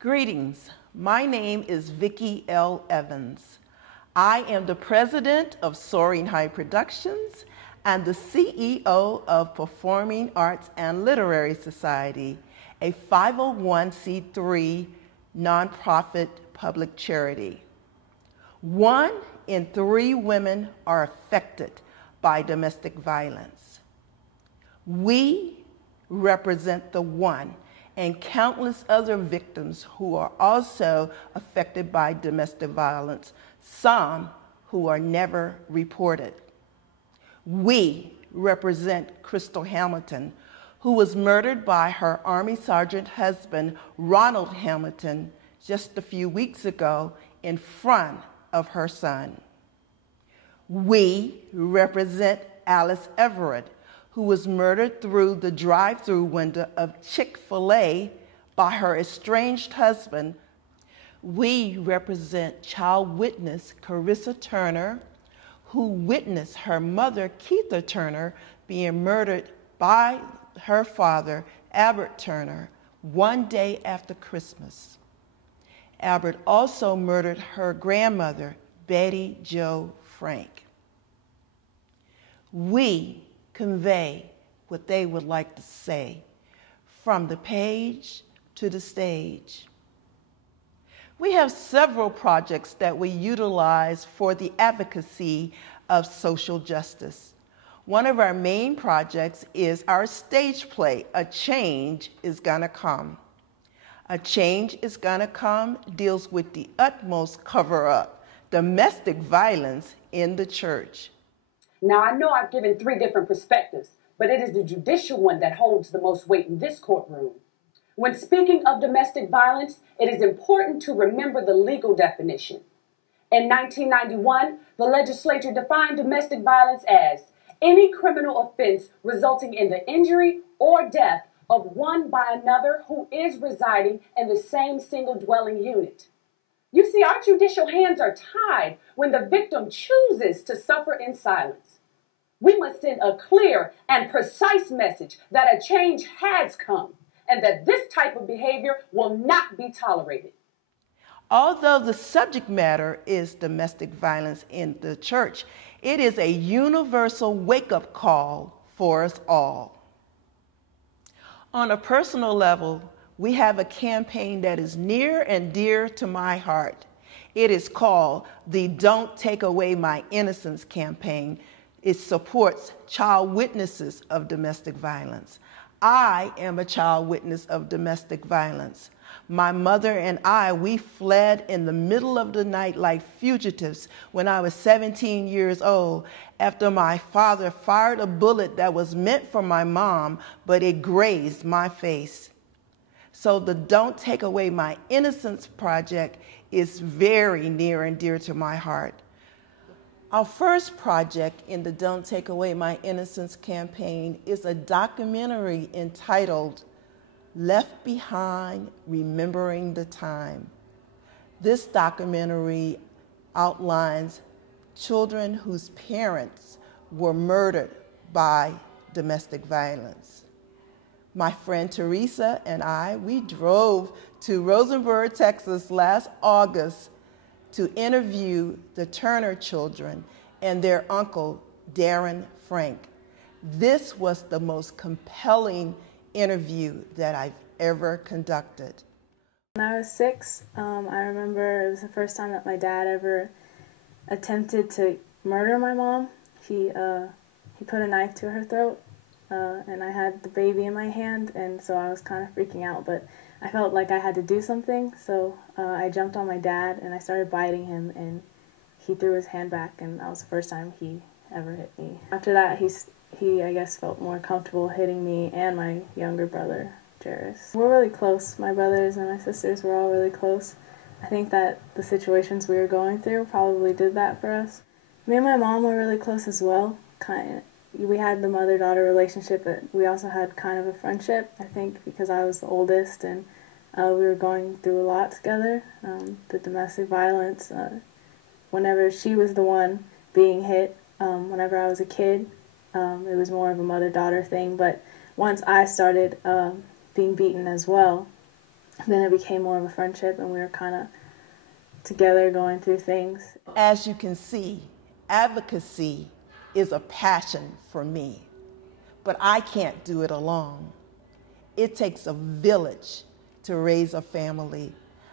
Greetings. My name is Vickie Evans. I am the president of Soaring High Productions and the CEO of Performing Arts and Literary Society, a 501c3 nonprofit public charity. 1 in 3 women are affected by domestic violence. We represent the one and countless other victims who are also affected by domestic violence, some who are never reported. We represent Crystal Hamilton, who was murdered by her Army Sergeant husband, Ronald Hamilton, just a few weeks ago in front of her son. We represent Alice Everett, who was murdered through the drive-through window of Chick-fil-A by her estranged husband. We represent child witness Carissa Turner, who witnessed her mother, Keitha Turner, being murdered by her father, Albert Turner, 1 day after Christmas. Albert also murdered her grandmother, Betty Jo Frank. We convey what they would like to say from the page to the stage. We have several projects that we utilize for the advocacy of social justice. One of our main projects is our stage play, A Change Is Gonna Come. A Change Is Gonna Come deals with the utmost cover-up, domestic violence in the church. Now, I know I've given 3 different perspectives, but it is the judicial one that holds the most weight in this courtroom. When speaking of domestic violence, it is important to remember the legal definition. In 1991, the legislature defined domestic violence as any criminal offense resulting in the injury or death of one by another who is residing in the same single dwelling unit. You see, our judicial hands are tied when the victim chooses to suffer in silence. We must send a clear and precise message that a change has come and that this type of behavior will not be tolerated. Although the subject matter is domestic violence in the church, it is a universal wake-up call for us all. On a personal level, we have a campaign that is near and dear to my heart. It is called the Don't Take Away My Innocence campaign. It supports child witnesses of domestic violence. I am a child witness of domestic violence. My mother and I, we fled in the middle of the night like fugitives when I was 17 years old after my father fired a bullet that was meant for my mom, but it grazed my face. So the Don't Take Away My Innocence project is very near and dear to my heart. Our first project in the Don't Take Away My Innocence campaign is a documentary entitled Left Behind, Remembering the Time. This documentary outlines children whose parents were murdered by domestic violence. My friend Teresa and I, we drove to Rosenberg, Texas last August to interview the Turner children and their uncle, Darren Frank. This was the most compelling interview that I've ever conducted. When I was 6, I remember it was the first time that my dad ever attempted to murder my mom. He put a knife to her throat, and I had the baby in my hand, and so I was kind of freaking out, but I felt like I had to do something, so I jumped on my dad and I started biting him, and he threw his hand back, and that was the first time he ever hit me. After that, he I guess felt more comfortable hitting me and my younger brother, Jairus. We're really close. My brothers and my sisters were all really close. I think that the situations we were going through probably did that for us. Me and my mom were really close as well. We had the mother-daughter relationship, but we also had kind of a friendship, I think, because I was the oldest and we were going through a lot together. The domestic violence, whenever she was the one being hit, whenever I was a kid, it was more of a mother-daughter thing, but once I started being beaten as well, then it became more of a friendship, and we were kind of together going through things. As you can see, advocacy is a passion for me, but I can't do it alone. It takes a village to raise a family,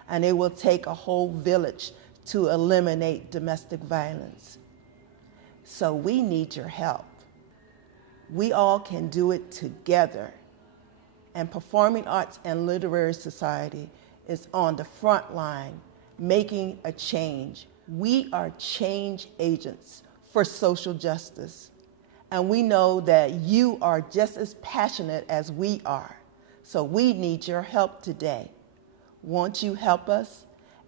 and it will take a whole village to eliminate domestic violence. So we need your help. We all can do it together. And Performing Arts and Literary Society is on the front line, making a change. We are change agents for social justice. And we know that you are just as passionate as we are. So we need your help today. Won't you help us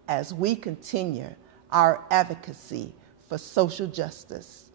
as we continue our advocacy for social justice?